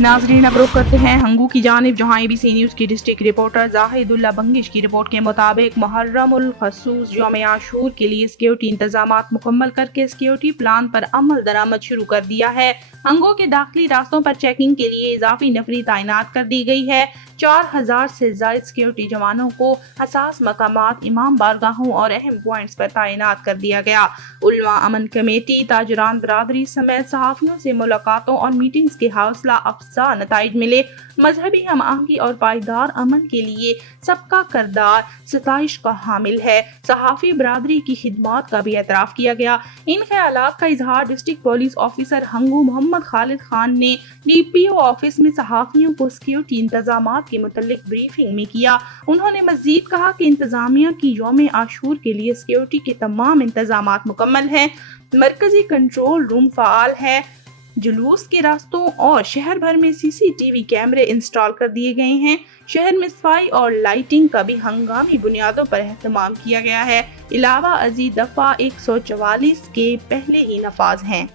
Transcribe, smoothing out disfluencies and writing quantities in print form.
नाजरीन अब रुख करते हैं हंगू की जानिब, जहां ABC न्यूज़ की डिस्ट्रिक्ट रिपोर्टर जाहिदुल्ला बंगिश की रिपोर्ट के मुताबिक मुहर्रम उल खसूस यौम आशूर के लिए सिक्योरिटी इंतजामात मुकम्मल करके सिक्योरिटी प्लान पर अमल दरामद शुरू कर दिया है। हंगू के दाखिली रास्तों पर चेकिंग के लिए इजाफी नफरी तैनात कर दी गई है। 4000 से ज्यादा सिक्योरिटी जवानों को हसास मकामात, इमाम बारगाहों और अहम पॉइंट्स पर तैनात कर दिया गया। उलमा अमन कमेटी, ताजरान बरादरी समेत सहाफियों से मुलाकातों और मीटिंग्स के हौसला अफजा नताइज मिले। मजहबी हम आहंगी और पायदार अमन के लिए सबका किरदार सताइश का हामिल है। सहाफी बरादरी की खिदमात का भी एतराफ किया गया। इन ख्यालात का इजहार district police officer Hangu Mohammad Khalid Khan ने DPO ऑफिस में सहाफियों को सिक्योरिटी इंतजामात के मुतल्लिक ब्रीफिंग में किया। उन्होंने मजीद कहा कि इंतजामिया की यौम आशूर के लिए सिक्योरिटी के तमाम इंतजामात मुकम्मल हैं। मरकजी कंट्रोल रूम फाल है। जुलूस के रास्तों और शहर भर में CCTV कैमरे इंस्टॉल कर दिए गए हैं। शहर में सफाई और लाइटिंग का भी हंगामी बुनियादों पर एहतमाम किया गया है। इलावा अजीज दफा 144 के पहले ही नफाज हैं।